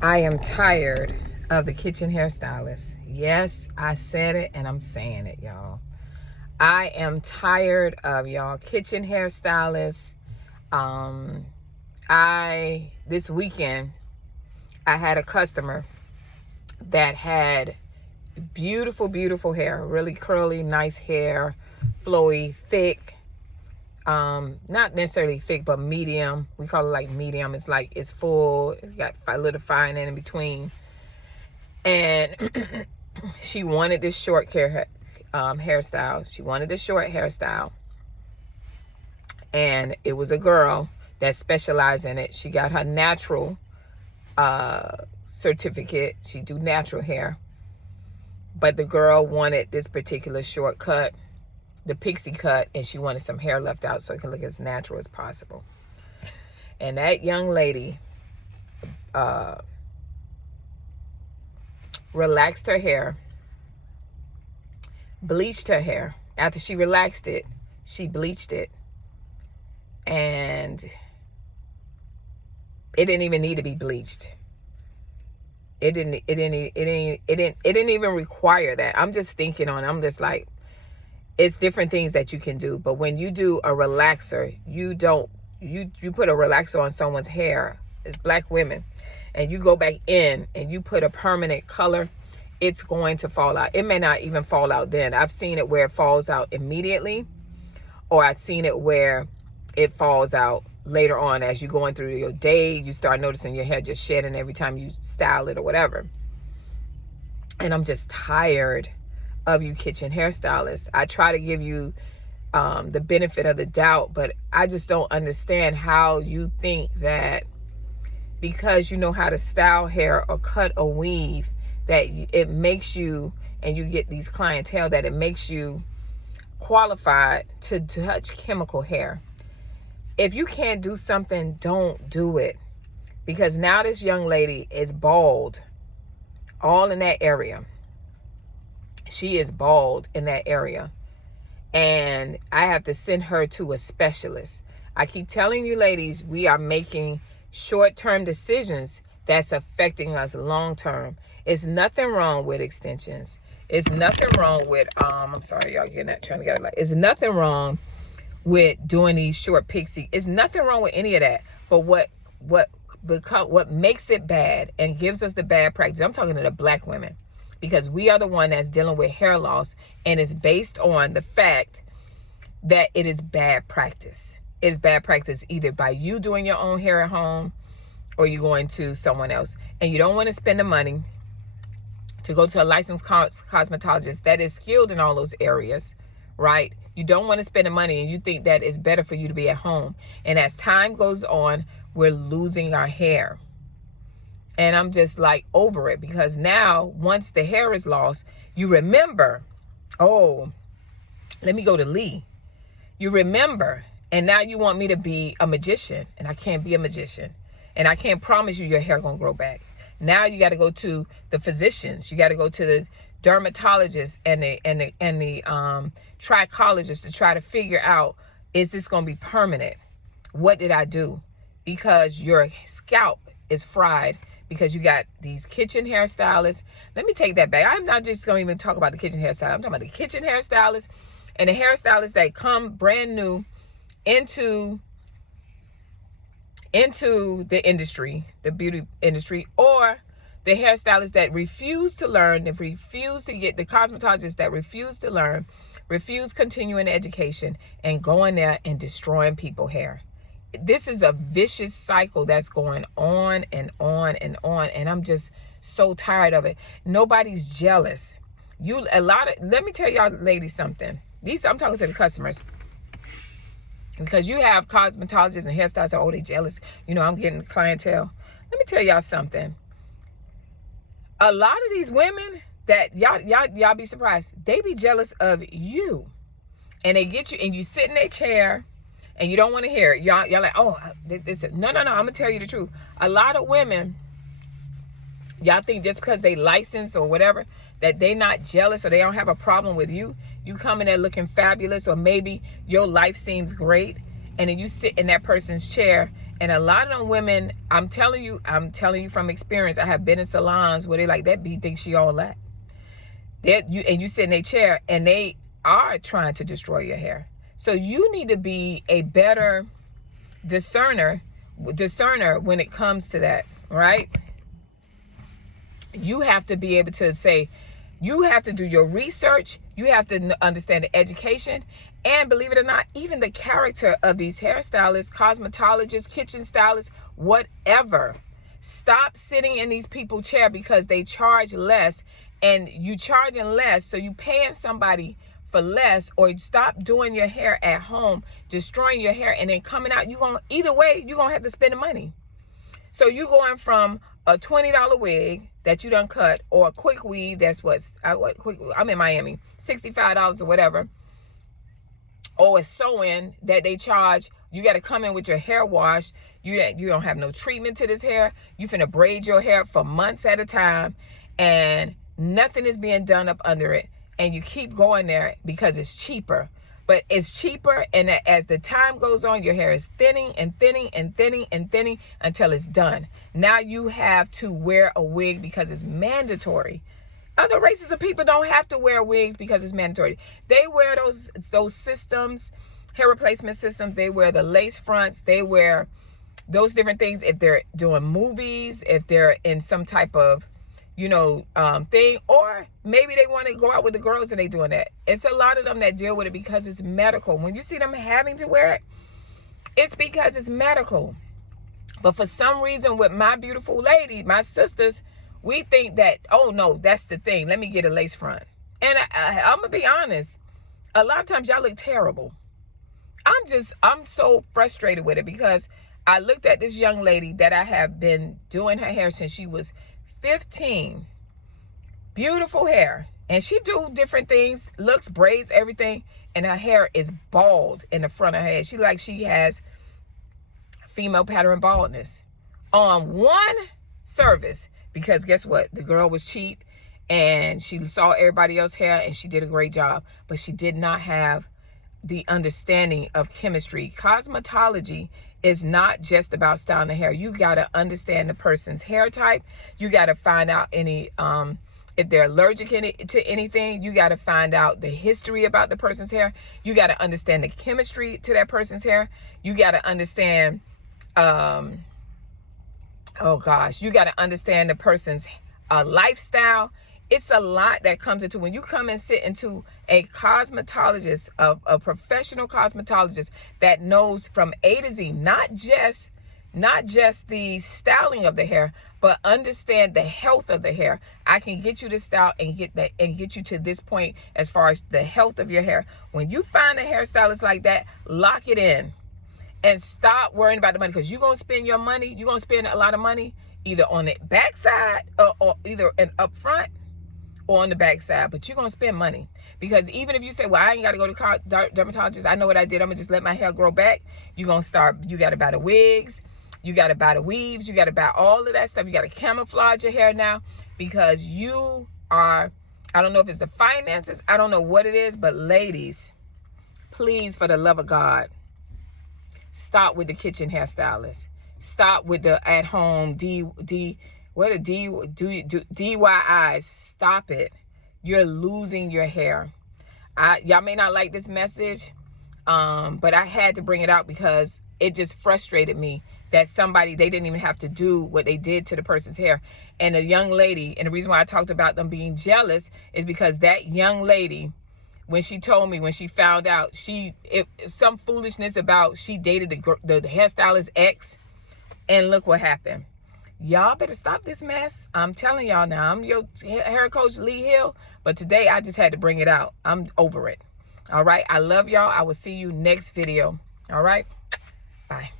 I am tired of the kitchen hairstylist. Yes, I said it and I'm saying it, y'all. I am tired of y'all kitchen hairstylists. This weekend I had a customer that had beautiful, beautiful hair, really curly, nice hair, flowy, thick. Not necessarily thick, but medium. We call it like medium. It's like it's full. It's got a little fine in between. And she wanted this short hairstyle. She wanted a short hairstyle. And it was a girl that specialized in it. She got her natural certificate. She do natural hair. But the girl wanted this particular shortcut, the pixie cut, and she wanted some hair left out so it can look as natural as possible. And that young lady relaxed her hair, bleached her hair. After she relaxed it, she bleached it, and it didn't even need to be bleached. It didn't even require that. I'm just thinking I'm just like, it's different things that you can do. But when you do a relaxer, you put a relaxer on someone's hair, it's black women, and you go back in and you put a permanent color, it's going to fall out. It may not even fall out then. I've seen it where it falls out immediately, or I've seen it where it falls out later on as you're going through your day. You start noticing your hair just shedding every time you style it or whatever. And I'm just tired of you kitchen hairstylists. I try to give you the benefit of the doubt, but I just don't understand how you think that because you know how to style hair or cut or weave, that it makes you, and you get these clientele, that it makes you qualified to touch chemical hair. If you can't do something, don't do it. Because now this young lady is bald, all in that area. She is bald in that area. And I have to send her to a specialist. I keep telling you ladies, we are making short-term decisions that's affecting us long-term. It's nothing wrong with extensions. It's nothing wrong with, I'm sorry, y'all getting that, trying to get it. It's nothing wrong with doing these short pixie. It's nothing wrong with any of that. But what makes it bad and gives us the bad practice, I'm talking to the black women, because we are the one that's dealing with hair loss, and it's based on the fact that it is bad practice. It is bad practice either by you doing your own hair at home or you going to someone else. And you don't want to spend the money to go to a licensed cosmetologist that is skilled in all those areas, right? You don't want to spend the money, and you think that it's better for you to be at home. And as time goes on, we're losing our hair. And I'm just like over it, because now once the hair is lost, you remember, oh, let me go to Lee. You remember, and now you want me to be a magician, and I can't be a magician. And I can't promise you your hair gonna grow back. Now you got to go to the physicians. You got to go to the dermatologist and the trichologist to try to figure out, is this gonna be permanent? What did I do? Because your scalp is fried, because you got these kitchen hairstylists. Let me take that back. I'm not just going to even talk about the kitchen hairstylist. I'm talking about the kitchen hairstylists and the hairstylists that come brand new into the industry, the beauty industry, or the hairstylists that refuse to learn, that refuse to get, the cosmetologists that refuse to learn, refuse continuing education, and going there and destroying people's hair. This is a vicious cycle that's going on and on and on, and I'm just so tired of it. Nobody's jealous. Let me tell y'all ladies something. I'm talking to the customers, because you have cosmetologists and hairstylists, oh, they jealous. You know, I'm getting clientele. Let me tell y'all something. A lot of these women that y'all be surprised, they be jealous of you, and they get you, and you sit in their chair, and you don't want to hear it. Y'all like, oh, no. I'm gonna tell you the truth. A lot of women, y'all think just because they license or whatever, that they not jealous or they don't have a problem with you. You come in there looking fabulous, or maybe your life seems great, and then you sit in that person's chair And a lot of them women, I'm telling you from experience, I have been in salons where they like, that bee thinks she all that. You sit in a chair and they are trying to destroy your hair. So you need to be a better discerner when it comes to that, right? You have to be able to say, you have to do your research. You have to understand the education. And believe it or not, even the character of these hairstylists, cosmetologists, kitchen stylists, whatever. Stop sitting in these people's chair because they charge less, and you charging less, so you paying somebody for less, or stop doing your hair at home, destroying your hair, and then coming out. Either way, you're going to have to spend the money. So you going from a $20 wig that you done cut, or a quick weave that's I'm in Miami, $65 or whatever, or a sew-in that they charge. You got to come in with your hair wash. You don't have no treatment to this hair. You finna braid your hair for months at a time, and nothing is being done up under it. And you keep going there because it's cheaper. But it's cheaper, and as the time goes on, your hair is thinning and thinning and thinning and thinning until it's done. Now you have to wear a wig because it's mandatory. Other races of people don't have to wear wigs because it's mandatory. They wear those systems, hair replacement systems. They wear the lace fronts. They wear those different things if they're doing movies, if they're in some type of thing, or maybe they want to go out with the girls and they doing that. It's a lot of them that deal with it because it's medical. When you see them having to wear it, it's because it's medical. But for some reason, with my beautiful lady, my sisters, we think that, oh no, that's the thing. Let me get a lace front. And I'm gonna be honest, a lot of times y'all look terrible. I'm so frustrated with it because I looked at this young lady that I have been doing her hair since she was 15. Beautiful hair, and she do different things, looks, braids, everything, and her hair is bald in the front of her head. She has female pattern baldness on one service, because guess what, the girl was cheap and she saw everybody else's hair and she did a great job, but she did not have the understanding of chemistry. Cosmetology is not just about styling the hair. You got to understand the person's hair type. You got to find out if they're allergic to anything. You got to find out the history about the person's hair. You got to understand the chemistry to that person's hair. You got to understand, you got to understand the person's lifestyle. It's a lot that comes into when you come and sit into a cosmetologist, a professional cosmetologist that knows from A to Z, not just the styling of the hair, but understand the health of the hair. I can get you to style and get you to this point as far as the health of your hair. When you find a hairstylist like that, lock it in and stop worrying about the money, because you're going to spend your money. You're going to spend a lot of money either on the backside or either an upfront or on the backside, but you're going to spend money. Because even if you say, well, I ain't got to go to dermatologist, I know what I did, I'm going to just let my hair grow back. You got to buy the wigs, you got to buy the weaves, you got to buy all of that stuff. You got to camouflage your hair now because I don't know if it's the finances, I don't know what it is, but ladies, please, for the love of God, stop with the kitchen hairstylist. Stop with the at-home DIYs. Stop it. You're losing your hair. Y'all may not like this message, but I had to bring it out because it just frustrated me that they didn't even have to do what they did to the person's hair. And the young lady, and the reason why I talked about them being jealous is because that young lady, when she told me, when she found out, some foolishness about she dated the hairstylist ex, and look what happened. Y'all better stop this mess. I'm telling y'all now, I'm your hair coach, Lee Hill, but today I just had to bring it out. I'm over it. All right. I love y'all. I will see you next video. All right. Bye.